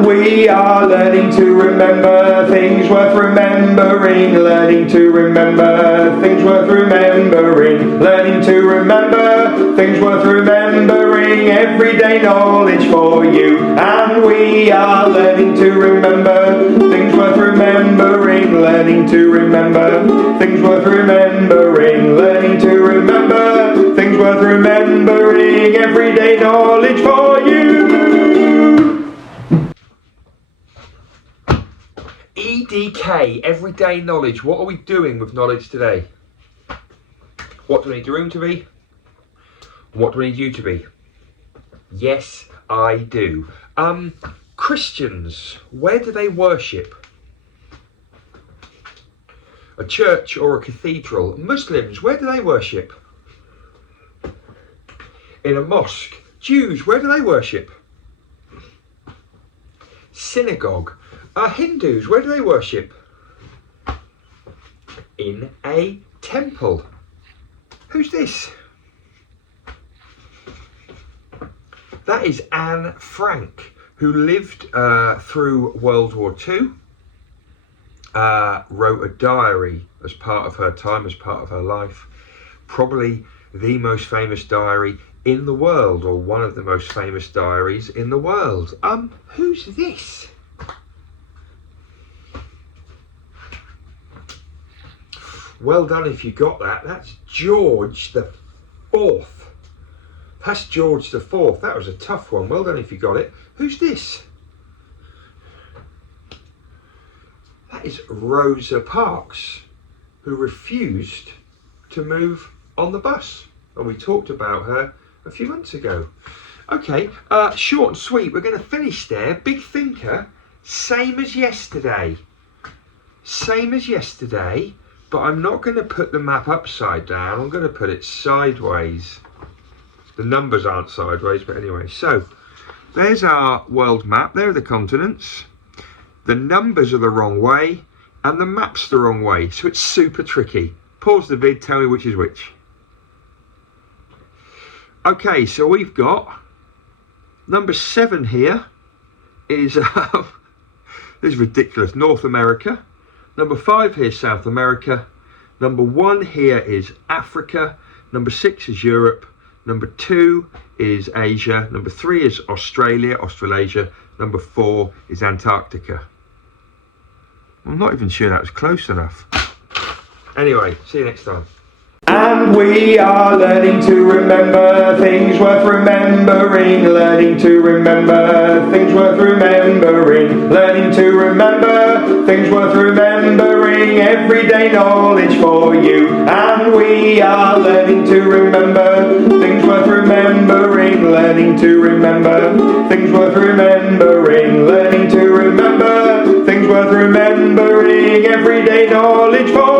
And we are learning to remember things worth remembering, learning to remember things worth remembering, learning to remember things worth remembering, everyday knowledge for you. And we are learning to remember things worth remembering, learning to remember things worth remembering, learning to remember things worth remembering, everyday knowledge for you. EDK, everyday knowledge. What are we doing with knowledge today? What do we need the room to be? What do we need you to be? Yes, I do. Christians, where do they worship? A church or a cathedral? Muslims, where do they worship? In a mosque. Jews, where do they worship? Synagogue. Hindus, where do they worship? In a temple. Who's this? That is Anne Frank, who lived through World War II, wrote a diary as part of her time, as part of her life. Probably the most famous diary in the world, or one of the most famous diaries in the world. Who's this? Well done if you got that. That's George the Fourth. That's George the Fourth. That was a tough one. Well done if you got it. Who's this? That is Rosa Parks, who refused to move on the bus. And we talked about her a few months ago. Okay, short and sweet. We're going to finish there. Big thinker, same as yesterday. Same as yesterday, but I'm not going to put the map upside down. I'm going to put it sideways. The numbers aren't sideways, but anyway. So, there's our world map. There are the continents. The numbers are the wrong way, and the map's the wrong way. So it's super tricky. Pause the vid, tell me which is which. Okay, so we've got number 7 here is this is ridiculous, North America. Number 5 here, South America. Number 1 here is Africa. Number 6 is Europe. Number 2 is Asia. Number 3 is Australia, Australasia. Number 4 is Antarctica. I'm not even sure that was close enough. Anyway, see you next time. And we are learning to remember things worth remembering, learning to remember things worth remembering, learning to remember things worth remembering, everyday knowledge for you. And we are learning to remember things worth remembering, learning to remember things worth remembering, learning to remember things worth remembering, everyday knowledge for you.